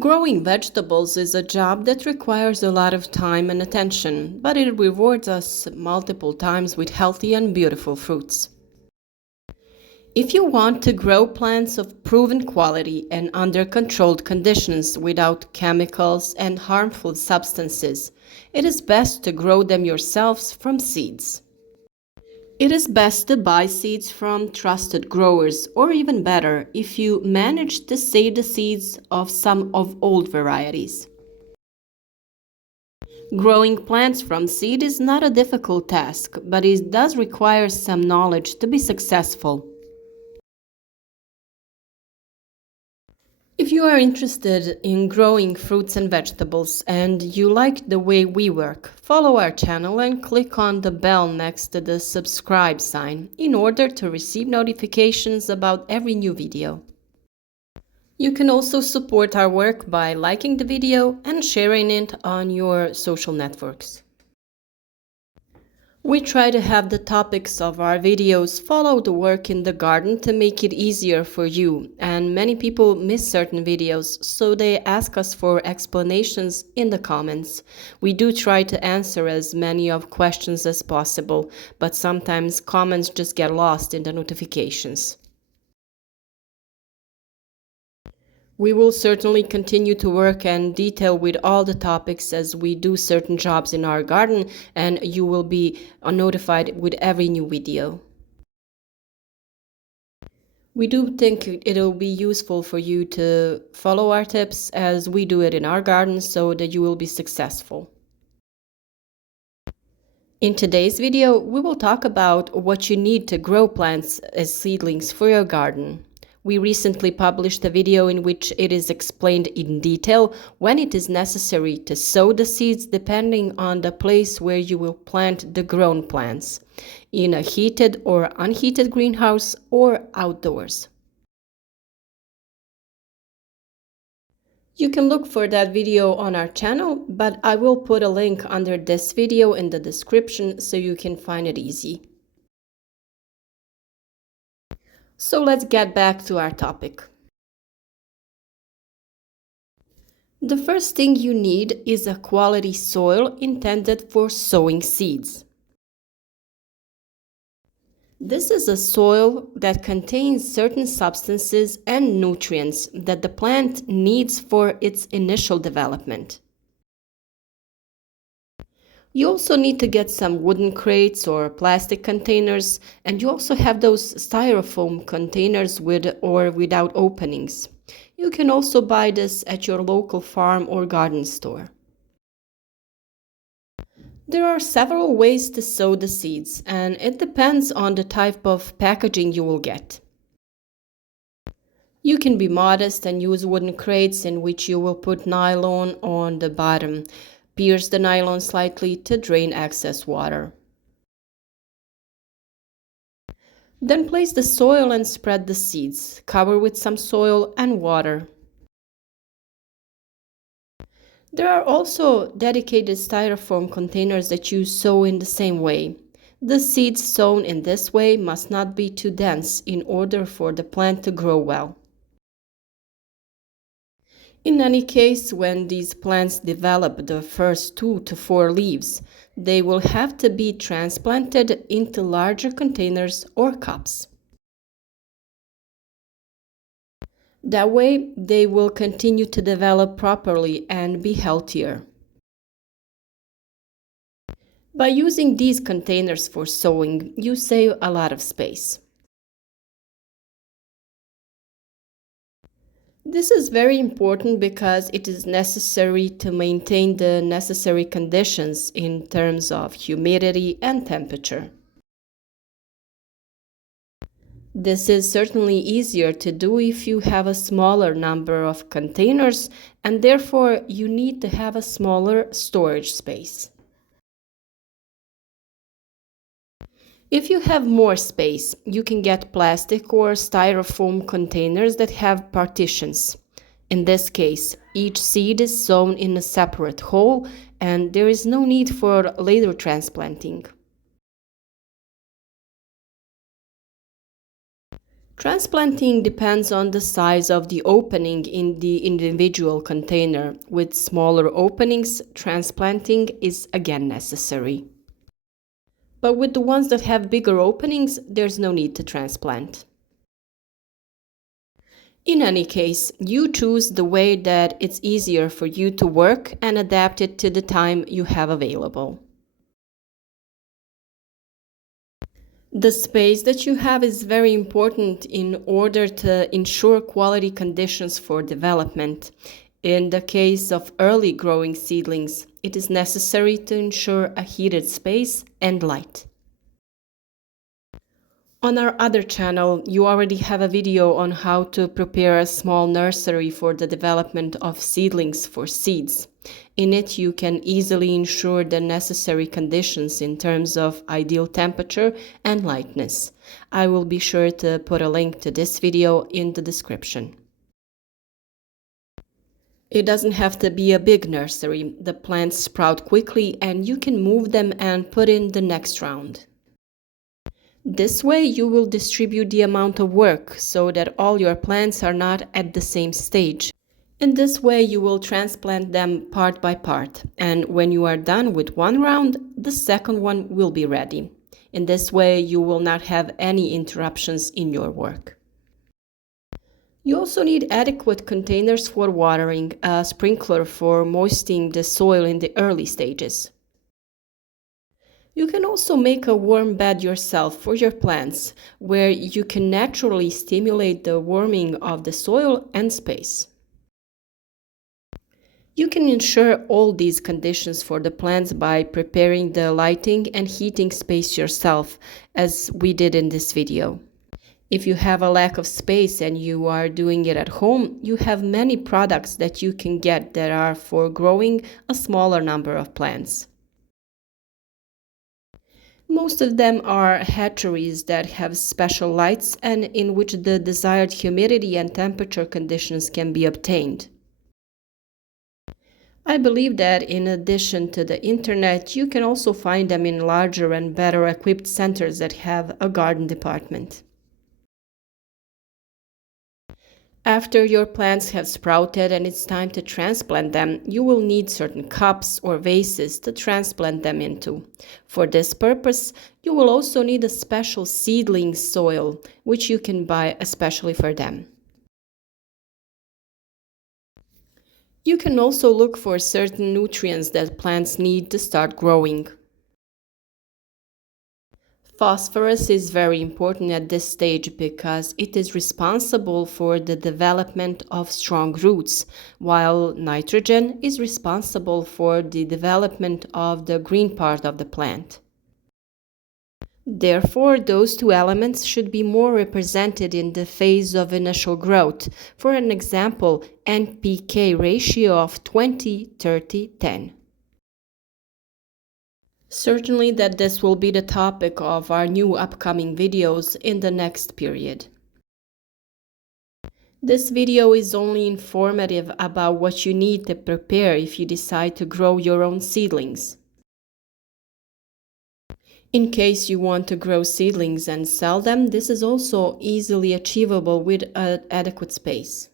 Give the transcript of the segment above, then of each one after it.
Growing vegetables is a job that requires a lot of time and attention, but it rewards us multiple times with healthy and beautiful fruits. If you want to grow plants of proven quality and under controlled conditions without chemicals and harmful substances, it is best to grow them yourselves from seeds. It is best to buy seeds from trusted growers, or even better, if you manage to save the seeds of some of old varieties. Growing plants from seed is not a difficult task, but it does require some knowledge to be successful. If you are interested in growing fruits and vegetables and you like the way we work, follow our channel and click on the bell next to the subscribe sign in order to receive notifications about every new video. You can also support our work by liking the video and sharing it on your social networks. We try to have the topics of our videos follow the work in the garden to make it easier for you, and many people miss certain videos, so they ask us for explanations in the comments. We do try to answer as many of questions as possible, but sometimes comments just get lost in the notifications. We will certainly continue to work and detail with all the topics as we do certain jobs in our garden, and you will be notified with every new video. We do think it'll be useful for you to follow our tips as we do it in our garden so that you will be successful. In today's video, we will talk about what you need to grow plants as seedlings for your garden. We recently published a video in which it is explained in detail when it is necessary to sow the seeds depending on the place where you will plant the grown plants, in a heated or unheated greenhouse or outdoors. You can look for that video on our channel, but I will put a link under this video in the description so you can find it easy. So let's get back to our topic. The first thing you need is a quality soil intended for sowing seeds. This is a soil that contains certain substances and nutrients that the plant needs for its initial development. You also need to get some wooden crates or plastic containers, and you also have those styrofoam containers with or without openings. You can also buy this at your local farm or garden store. There are several ways to sow the seeds, and it depends on the type of packaging you will get. You can be modest and use wooden crates in which you will put nylon on the bottom. Pierce the nylon slightly to drain excess water. Then place the soil and spread the seeds. Cover with some soil and water. There are also dedicated styrofoam containers that you sow in the same way. The seeds sown in this way must not be too dense in order for the plant to grow well. In any case, when these plants develop the first 2 to 4 leaves, they will have to be transplanted into larger containers or cups. That way, they will continue to develop properly and be healthier. By using these containers for sowing, you save a lot of space. This is very important because it is necessary to maintain the necessary conditions in terms of humidity and temperature. This is certainly easier to do if you have a smaller number of containers, and therefore you need to have a smaller storage space. If you have more space, you can get plastic or styrofoam containers that have partitions. In this case, each seed is sown in a separate hole, and there is no need for later transplanting. Transplanting depends on the size of the opening in the individual container. With smaller openings, transplanting is again necessary. But with the ones that have bigger openings, there's no need to transplant. In any case, you choose the way that it's easier for you to work and adapt it to the time you have available. The space that you have is very important in order to ensure quality conditions for development. In the case of early growing seedlings, it is necessary to ensure a heated space and light. On our other channel, you already have a video on how to prepare a small nursery for the development of seedlings for seeds. In it, you can easily ensure the necessary conditions in terms of ideal temperature and lightness. I will be sure to put a link to this video in the description. It doesn't have to be a big nursery. The plants sprout quickly and you can move them and put in the next round. This way you will distribute the amount of work so that all your plants are not at the same stage. In this way you will transplant them part by part, and when you are done with one round, the second one will be ready. In this way you will not have any interruptions in your work. You also need adequate containers for watering, a sprinkler for moistening the soil in the early stages. You can also make a warm bed yourself for your plants, where you can naturally stimulate the warming of the soil and space. You can ensure all these conditions for the plants by preparing the lighting and heating space yourself, as we did in this video. If you have a lack of space and you are doing it at home, you have many products that you can get that are for growing a smaller number of plants. Most of them are hatcheries that have special lights and in which the desired humidity and temperature conditions can be obtained. I believe that in addition to the internet, you can also find them in larger and better equipped centers that have a garden department. After your plants have sprouted and it's time to transplant them, you will need certain cups or vases to transplant them into. For this purpose, you will also need a special seedling soil, which you can buy especially for them. You can also look for certain nutrients that plants need to start growing. Phosphorus is very important at this stage because it is responsible for the development of strong roots, while nitrogen is responsible for the development of the green part of the plant. Therefore, those two elements should be more represented in the phase of initial growth. For an example, NPK ratio of 20-30-10. Certainly that this will be the topic of our new upcoming videos in the next period. This video is only informative about what you need to prepare if you decide to grow your own seedlings. In case you want to grow seedlings and sell them, this is also easily achievable with adequate space.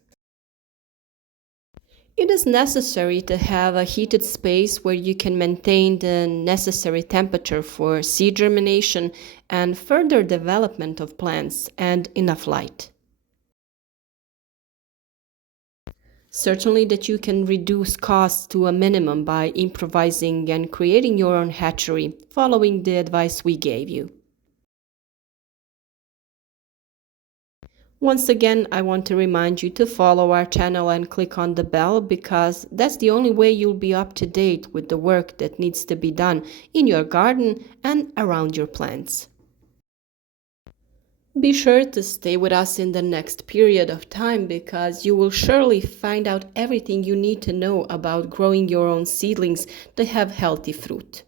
It is necessary to have a heated space where you can maintain the necessary temperature for seed germination and further development of plants, and enough light. Certainly that you can reduce costs to a minimum by improvising and creating your own hatchery, following the advice we gave you. Once again, I want to remind you to follow our channel and click on the bell, because that's the only way you'll be up to date with the work that needs to be done in your garden and around your plants. Be sure to stay with us in the next period of time, because you will surely find out everything you need to know about growing your own seedlings to have healthy fruit.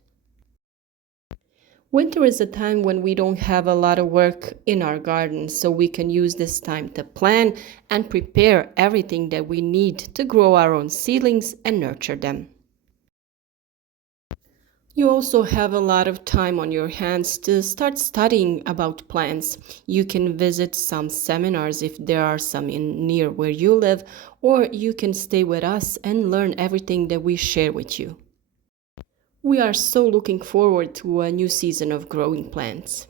Winter is a time when we don't have a lot of work in our garden, so we can use this time to plan and prepare everything that we need to grow our own seedlings and nurture them. You also have a lot of time on your hands to start studying about plants. You can visit some seminars if there are some in near where you live, or you can stay with us and learn everything that we share with you. We are so looking forward to a new season of growing plants.